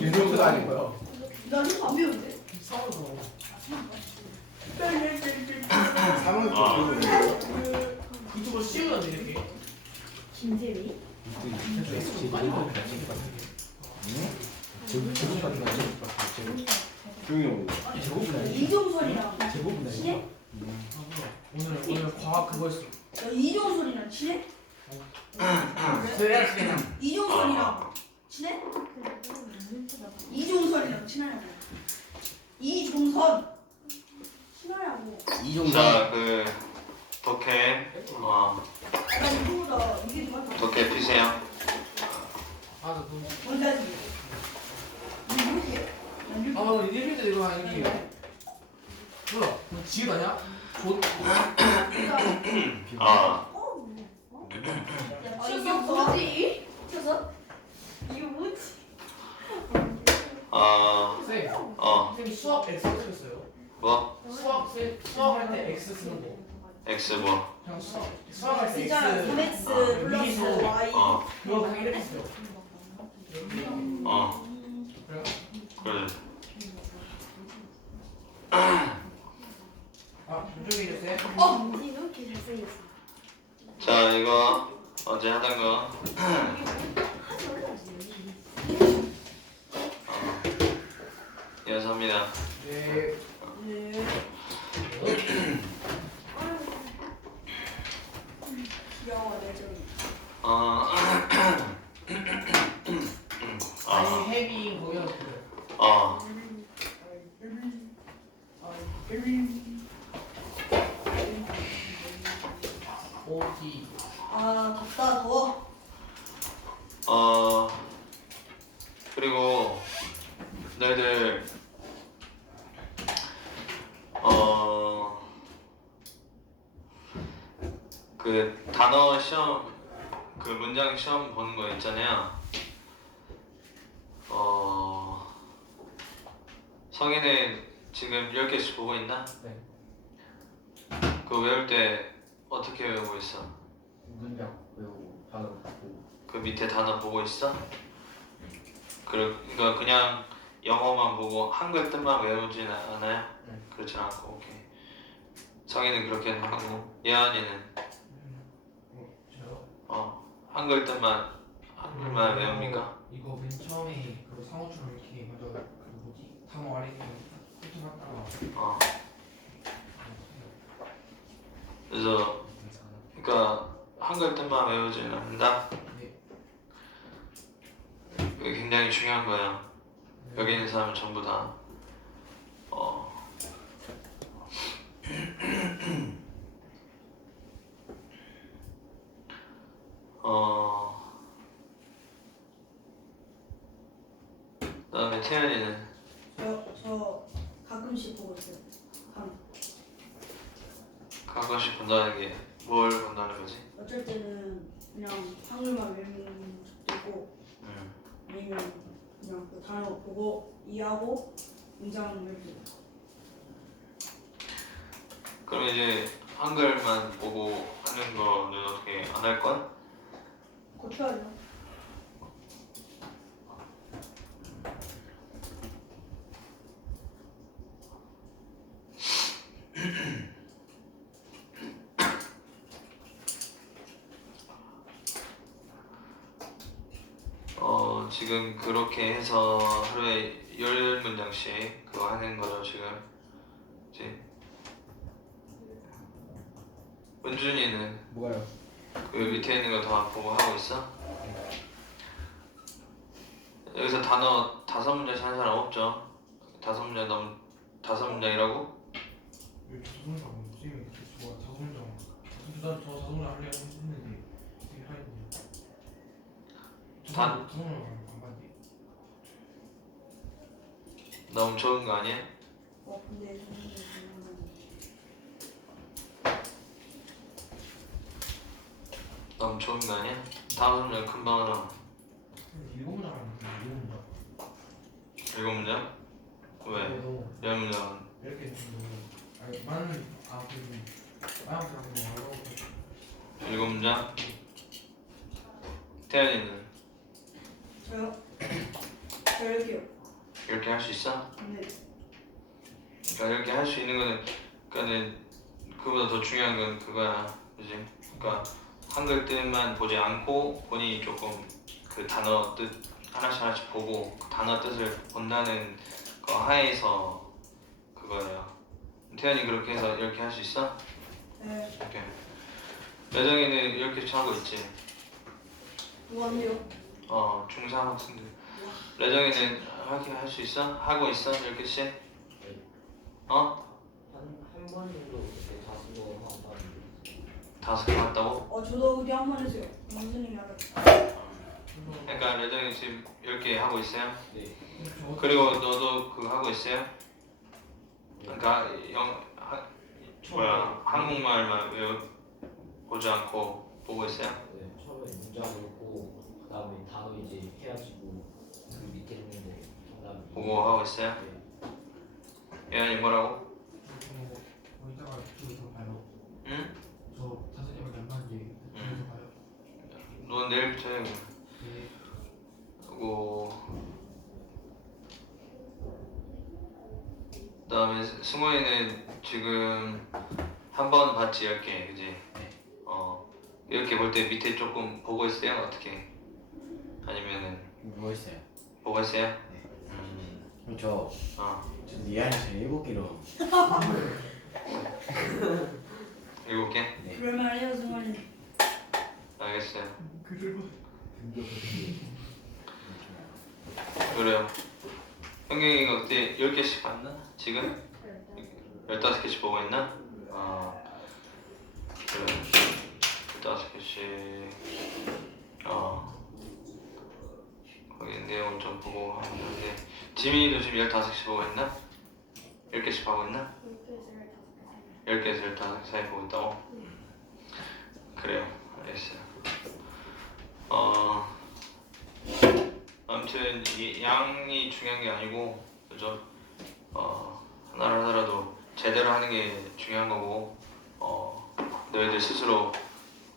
윤종수가 아니고요. 나 이거 안 배우는데? 사문 아. 유튜브 씌우는데 이렇게 김재미? 조용히 이종설이랑 친해? 오늘 오늘 과학 그거 했어 너 이종설이랑 친해? 그냥 이종설이랑 친해? 이종설이랑 친하냐고. 이종선. 친하냐고. 이종선. 자, 그 독해. 어. 나 이거보다 이게 더 많아 독해 피세요. 아나 그 원다지 이렇게 아, 나 일일 때 이거 하는 게. 뭐야? 너 지읒 아니야? 조 아, 아 이게 뭐지? 쳤어? 이거 뭐지? 어, 쌤, 어, 선생님 수학 X 쓰셨어요? 뭐 수학 쌤 수학 할 때 X 쓰는 거 X 뭐, 그냥 수학 수학 할 때 진짜 X 3x 아, 플러스 미소. y 어, 그거 그냥 이렇게 써요. 어, 그래. 그래. 아, 저쪽에 쌤. 어! 이렇게 잘생겼어. 자, 이거 어제 하던 거. 어, 이어서입니다. 네. 네 귀여워 내 좀. 어, 아니 어, 헤비 그래. 어, 오 디. 아 덥다 더워 어, 그리고 너희들 어, 그 단어 시험 그 문장 시험 보는 거 있잖아요. 어, 성인은 지금 10개씩 보고 있나? 네. 그거 외울 때 어떻게 외우고 있어? 문장 외우고 단어 보고 그 밑에 단어 보고 있어? 그, 그러니까 그냥 영어만 보고 한글 뜻만 외우진 않아요? 네. 그렇지 않고 오케이 성인은 그렇게 하고 예안이는 어, 저요? 어 한글 뜻만 한글만 외웁니까? 이거 맨 처음에 그 상호처럼 이렇게 먼저 그 뭐지 단어 아래 있는 훑어놨다가 어 그래서 그러니까 한글 뜻만 외우지는 않는다? 네. 그게 굉장히 중요한 거야 여기 있는 사람은 전부 다 어, 어, 그다음에 태연이는 저, 저 가끔씩 보고 있어요 감. 가끔씩 본다는 게 뭘 본다는 거지? 어쩔 때는 그냥 한글만 외우는 적도 있고 음. 아니면 그냥 그 단어 보고 이해하고 문장 외우고 그럼 이제 한글만 보고 하는 거는 어떻게 안 할 거야? 고쳐야죠 어 지금 그렇게 해서 하루에 열 문장씩 그거 하는 거죠 지금 이제 은준이는 뭐가요? 그 밑에 있는 거 다 보고 하고 있어? 여기서 단어 다섯 문장씩 하는 사람 없죠? 다섯 문장 넘 다섯 문장이라고? 왜 난저 자동장 하려고 했는데 되게 하는데 단- 자동장 안 봤는데 너무 좋은 거 아니야? 어 근데 선생님 너무 좋은 거 아니야? 다섯 문장 금방 하잖아 일곱 문장 하는데 일곱 문장 일곱 문장? 왜? 열 문장 이렇게 좀 아니 많은 아 알고 일곱 문장? 태연이는? 저요? 저 이렇게요. 이렇게 할 수 있어? 네. 그러니까 이렇게 할 수 있는 거는 그러니까는 그보다 더 중요한 건 그거야, 그지? 그러니까 한글 뜻만 보지 않고 본인이 조금 그 단어 뜻 하나씩 하나씩 보고 그 단어 뜻을 본다는 거 하에서 그거예요. 태연이 그렇게 해서 이렇게 할 수 있어? 네. 이렇게. 여정이는 이렇게 하고 있지. 누구한테요? 어 중3 학생들. 레정이는 하게 할 수 있어? 하고 있어? 이렇게 씨? 어? 한한 번 정도 그때 자수도 하고 봤는데 다섯 개 맞다고? 어 저도 의대 한번 했어요. 선생님이 하다. 그러니까 레정이 지금 이렇게 하고 있어요? 네 그리고 너도 그거 하고 있어요? 그러니까 영 하, 뭐야 한국말만 외워 보지 않고 보고 있어요? 네, 처음에 문장 읽고 그다음에 단어 이제 거 보고 하고 있어요? 네. 예언이 뭐라고? 뭐, 뭐 이따가 뒤에서 봐요. 응? 저 다섯 안 나는데 뒤에서 봐요. 너 내일부터 해. 네. 그리고 그다음에 승호이는 지금 한 번 봤지 이렇게 그지? 어 이렇게 볼 때 밑에 조금 보고 있어요 어떻게? 아니면은 뭐 있어요? 보고 있어요? 그럼 저, 어저 니안이 저 일곱 개로. 일곱 개? 네. 그러면 해요 승원이. 알겠어요. 그래요. 형경이가 그때 열 개씩 봤나? 지금 열다섯 개씩 보고 있나? 어 그래 열다섯 개씩 어 거기 내용 좀 보고 하는데 지민이도 지금 열다섯 개씩 보고 있나? 열 개씩 하고 있나? 열 개에서 열다섯 개 사이 보고 있다고? 그래요 알겠어요 어 아무튼 이 양이 중요한 게 아니고 그죠? 어 하나 하나라도 제대로 하는 게 중요한 거고 어 너희들 스스로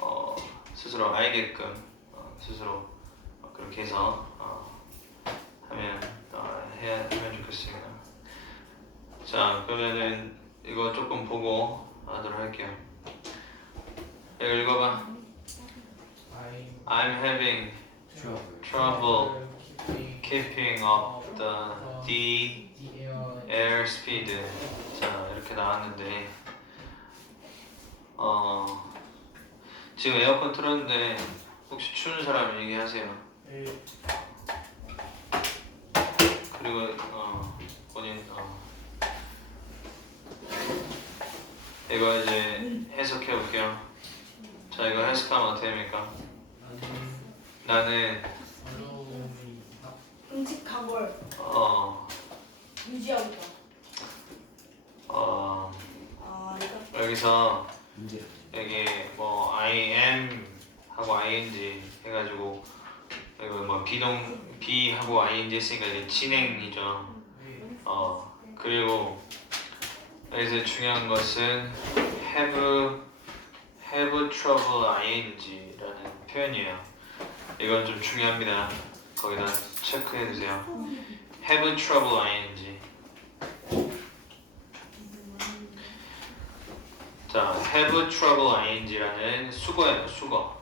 어 스스로 알게끔 어, 스스로 어, 그렇게 해서 어, 하면 어, 해야 하면 좋겠습니다. 자 그러면은 이거 조금 보고 하도록 할게요. 이거 읽어봐. I'm having trouble keeping up the air airspeed 자 이렇게 나왔는데 어 지금 에어컨 틀었는데 혹시 추운 사람 얘기하세요 에 그리고 어 본인 어 이거 이제 해석해 볼게요 자 이거 해석하면 어떻게 됩니까 나는. 끔찍한 걸 어 유지하고 있다. 어, 아 이거 여기서 문제를. 여기 뭐 I am 하고 ing 해가지고 이거 뭐 비동 be 하고 ing 했으니까 이게 진행이죠. 네. 어 그리고 여기서 중요한 것은 have have trouble ing라는 표현이에요. 이건 좀 중요합니다. 거기다 체크해 주세요. have trouble ing. 자, have trouble ing라는 수거예요, 수거.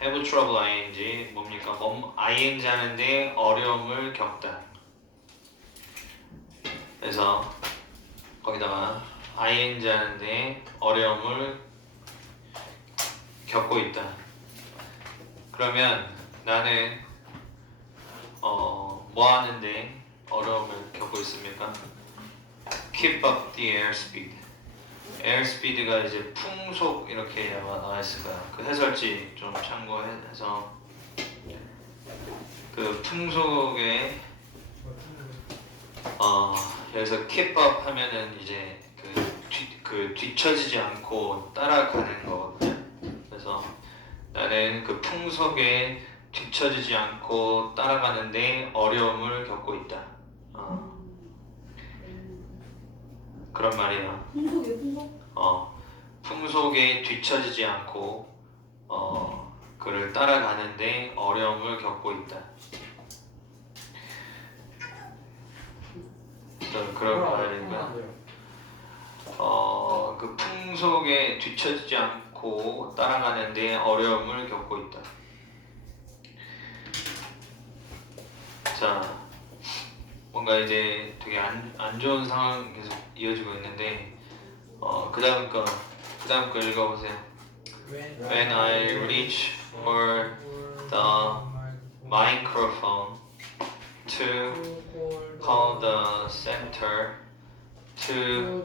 Have trouble ing 뭡니까? 뭐, ing 하는데 어려움을 겪다. 그래서 거기다가 ing 하는데 어려움을 겪고 있다. 그러면 나는 어 뭐 하는데 어려움을 겪고 있습니까? Keep up the airspeed. Airspeed가 이제 풍속 이렇게 아마 나와 있을 거야. 그 해설지 좀 참고해서 그 풍속의 어 여기서 keep 하면은 이제 그, 뒤, 그 뒤처지지 않고 따라가는 거거든요. 그래서 나는 그 풍속에 뒤처지지 않고 따라가는데 어려움을 겪고 있다. 어, 그런 말이에요. 풍속이요 풍속? 어, 풍속에 뒤처지지 않고 어, 그를 따라가는데 어려움을 겪고 있다. 저 그런 말이니까 어, 그 풍속에 뒤처지지 않고 따라가는데 어려움을 겪고 있다. 자, 뭔가 이제 되게 안, 안 좋은 상황이 계속 이어지고 있는데, 어, 그 다음 거, 그 다음 거 읽어보세요. When I reach for the microphone to call the center to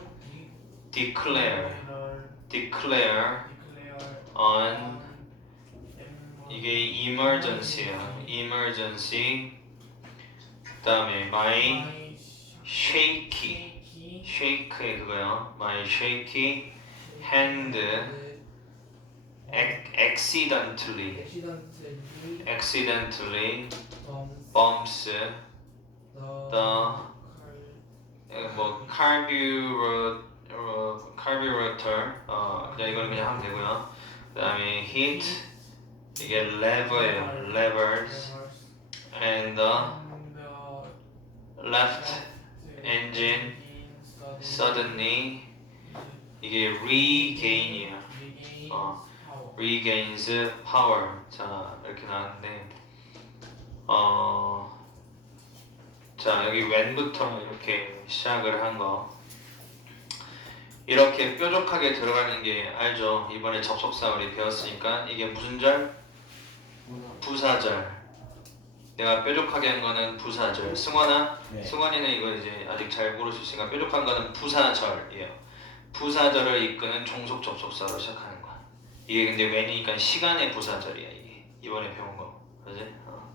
declare, declare on 이게 emergency야. emergency. 그다음에 my shaky, shake의 그거요. my shaky hand ac- accidentally, accidentally bumps the 에, 뭐 carburetor, carburetor. 어 그냥 이거는 그냥 하면 되고요. 그다음에 hit 이게 lever예요. levers and the left engine suddenly 이게 regain이야. 어, regains power. 자 이렇게 나왔는데 어. 자 여기 when부터 이렇게 시작을 한 거. 이렇게 뾰족하게 들어가는 게 알죠? 이번에 접속사 우리 배웠으니까 이게 무슨 절? 부사절. 내가 뾰족하게 한 거는 부사절. 승원아, 네. 승원이는 이거 이제 아직 잘 모를 수 있으니까 뾰족한 거는 부사절이에요. 부사절을 이끄는 종속 접속사로 시작하는 거야. 이게 근데 when이니까 시간의 부사절이야 이게 이번에 배운 거, 그지? 어.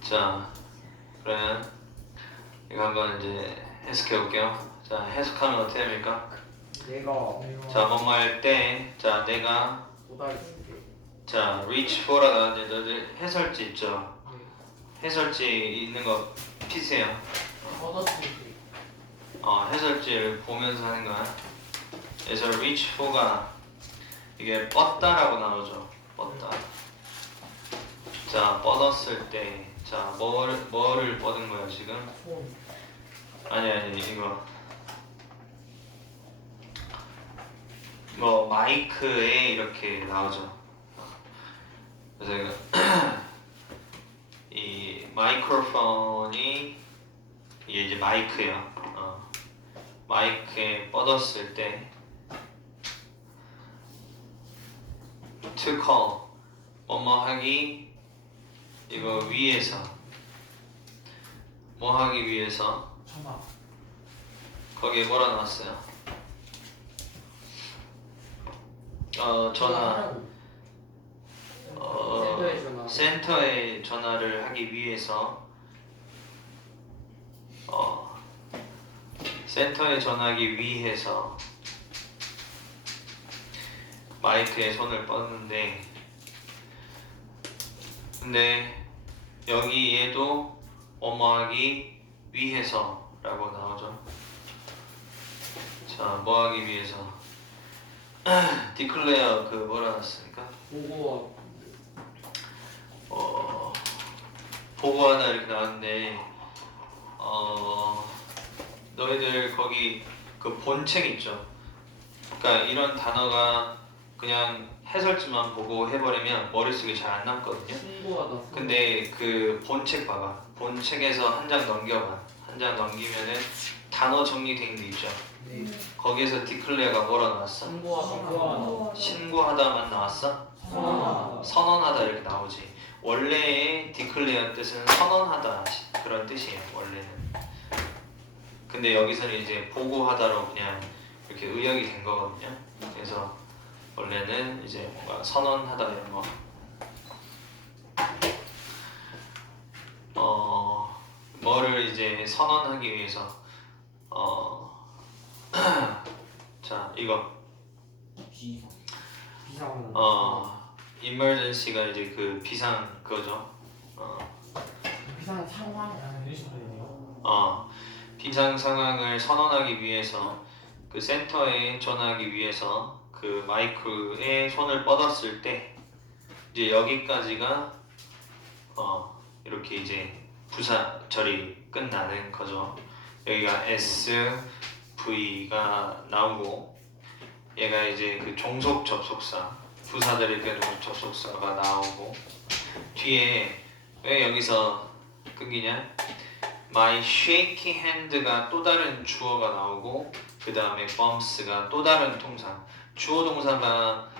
자, 그러면 이거 한번 이제 해석해 볼게요. 자, 해석하면 어떻게 됩니까? 내가 자, 뭐뭐 할 때, 자, 내가 도달이 줄게 자, reach for라 나왔는데 너들 해설지 있죠? 해설지 있는 거 피세요. 어, 해설지를 보면서 하는 거야. 그래서 reach for가 이게 뻗다라고 나오죠. 뻗다. 자, 뻗었을 때, 자, 뭐를 뭐를 뻗은 거야 지금? 아니 아니 이거 뭐 마이크에 이렇게 나오죠. 그래서 이 마이크로폰이 이게 이제 마이크야. 어. 마이크에 뻗었을 때 to call 뭐뭐 하기 이거 위에서 뭐 하기 위해서 거기에 뭐라 나왔어요? 어 전화 어, 센터에 전화 센터에 전화를 하기 위해서 어, 센터에 전화하기 위해서 마이크에 손을 뻗는데 근데 여기에도 뭐뭐하기 위해서라고 나오죠. 자, 뭐 하기 위해서? 디클레어 그 뭐라 났습니까? 보고 어, 보고하다 이렇게 나왔는데 어, 너희들 거기 그 본책 있죠? 그러니까 이런 단어가 그냥 해설지만 보고 해버리면 머릿속에 잘 안 남거든요. 신고하다 근데 그 본책 봐봐. 본책에서 한 장 넘겨봐. 한 장 넘기면은 단어 정리된 게 있죠. 네. 거기에서 디클레어가 뭐라 나왔어? 신고하다 신고하다만 나왔어? 선언하다 이렇게 나오지. 원래의 디클레어 뜻은 선언하다 그런 뜻이에요. 원래는. 근데 여기서는 이제 보고하다로 그냥 이렇게 의역이 된 거거든요. 그래서 원래는 이제 뭔가 선언하다 이런 거. 어 뭐를 이제 선언하기 위해서 어 자 이거 비상 어 emergency가 이제 그 비상 그거죠. 어, 비상 상황 아 돼요 어 비상 상황을 선언하기 위해서 그 센터에 전화하기 위해서 그 마이크에 손을 뻗었을 때 이제 여기까지가 어 이렇게 이제 부사 절이 끝나는 거죠. 여기가 S, V가 나오고 얘가 이제 그 종속 접속사 그 종속 접속사가 나오고 뒤에 왜 여기서 끊기냐? My shaky hand가 또 다른 주어가 나오고 그 다음에 bumps가 또 다른 동사 주어 동사가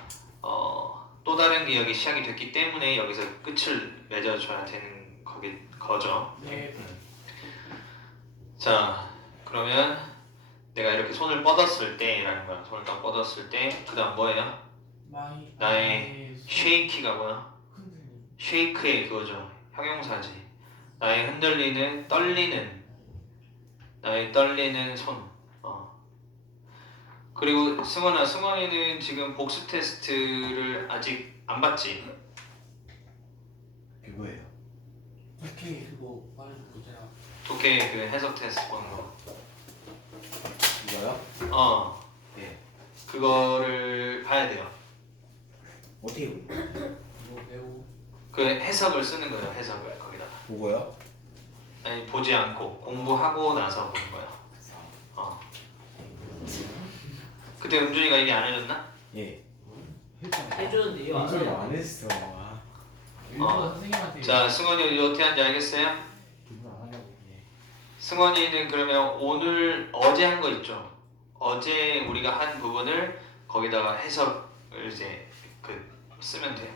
어, 또 다른 게 여기 시작이 됐기 때문에 여기서 끝을 맺어줘야 되는 거기, 거죠. 네. 자 그러면 내가 이렇게 손을 뻗었을 때라는 거야. 손을 딱 뻗었을 때 그 다음 뭐예요? 나의 shaky가 뭐야? shake의 그거죠. 형용사지. 나의 흔들리는 떨리는 나의 떨리는 손. 어. 그리고 승원아, 승원이는 지금 복수 테스트를 아직 안 봤지? 그거예요. 오케이 그거 말해줬잖아. 독해 그 해석 테스트 보는 거. 이거요? 어. 네. 그거를 봐야 돼요. 어떻게 보- 이거 배우. 그 해석을 쓰는 거예요. 해석을 거기다가. 보고요? 아니 보지 않고 공부하고 나서 보는 거야. 어. 그때 은준이가 얘기 안 해줬나? 예. 해주는데 이거 안 해요. 안 했어. 아, 일부러 선생님한테. 자, 승원이 어떻게 하는지 알겠어요? 안. 예. 승원이는 그러면 오늘 어제 한 거 있죠? 어제 우리가 한 부분을 거기다가 해석을 이제 그 쓰면 돼요.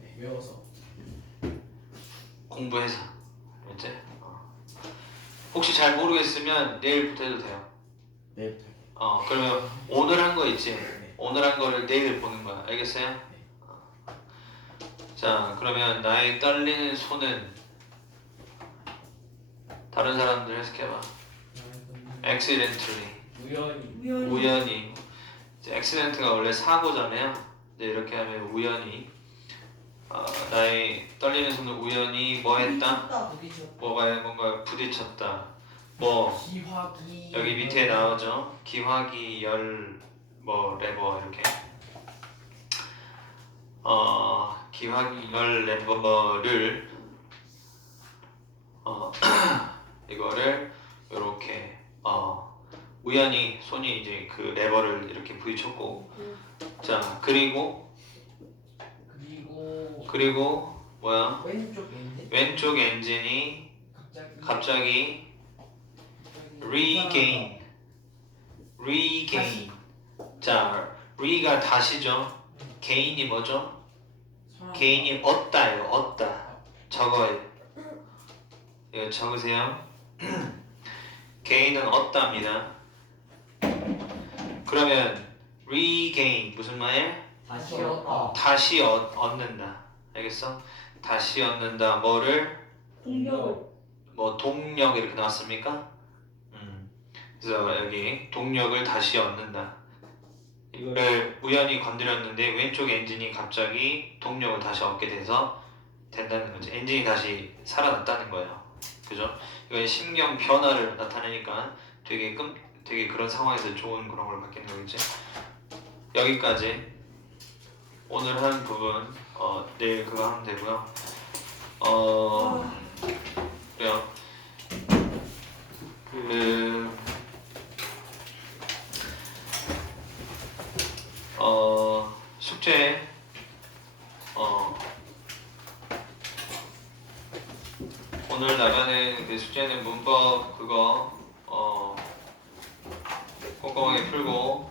네, 외워서. 공부해서. 알겠지? 어. 혹시 잘 모르겠으면 내일부터 해도 돼요. 내일부터. 어, 그러면 오늘 한 거 있지? 네. 오늘 한 거를 내일 보는 거야. 알겠어요? 어. 자, 그러면 나의 떨리는 손은 다른 사람들 해석해봐. accidentally. 우연히 우연히 이제 accident가 원래 사고잖아요. 이제 이렇게 하면 우연히 어, 나의 떨리는 손을 우연히 뭐 했다? 부딪혔다. 뭐가 뭔가 부딪혔다. 뭐 기화기. 여기 밑에 나오죠. 기화기 열 뭐 레버 이렇게 어 기화기 열 레버를 어 이거를 이렇게 어 우연히 손이 이제 그 레버를 이렇게 부딪혔고 자 그리고 그리고 그리고 뭐야? 왼쪽 엔진? 왼쪽 엔진이 갑자기. 갑자기 regain. regain. 자 re가 다시죠? gain이 뭐죠? 사람. gain이 얻다요 얻다. 적어요. 이거 적으세요. gain은 얻답니다 그러면 regain 무슨 말이에요 다시 왔다 다시 얻, 얻는다 알겠어 다시 얻는다 뭐를 공격을 뭐 동력 이렇게 나왔습니까? 음. 그래서 여기 동력을 다시 얻는다. 이거를 우연히 건드렸는데 왼쪽 엔진이 갑자기 동력을 다시 얻게 돼서 된다는 거지. 엔진이 다시 살아났다는 거예요. 그죠? 이건 심경 변화를 나타내니까 되게 끔, 되게 그런 상황에서 좋은 그런 걸 갖게 되는 거겠지. 여기까지 오늘 한 부분 어, 내일 그거 하면 되고요. 어. 아, 그래요. 그, 어, 숙제, 어, 오늘 나가는 그 숙제는 문법 그거, 어, 꼼꼼하게 풀고,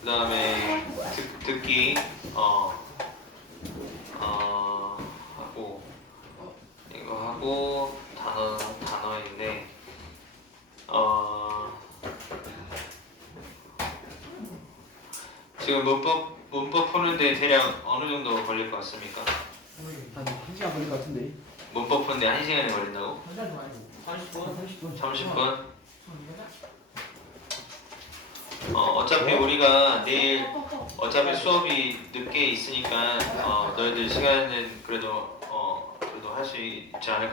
그 다음에 듣, 듣기, 어, 어, 하고, 이거 하고 단어 단어인데 어 지금 문법 문법 푸는데 대략 어느 정도 걸릴 것 같습니까? 한 1시간 걸릴 것 같은데. 문법 푸는데 한 시간이 걸린다고? 한달 좀 아니고. 30분 30분. 30분? 손이가 어 어차피 우리가 내일 어차피 수업이 늦게 있으니까 어 너희들 시간은 그래도 어 그래도 할 수 있지 않을까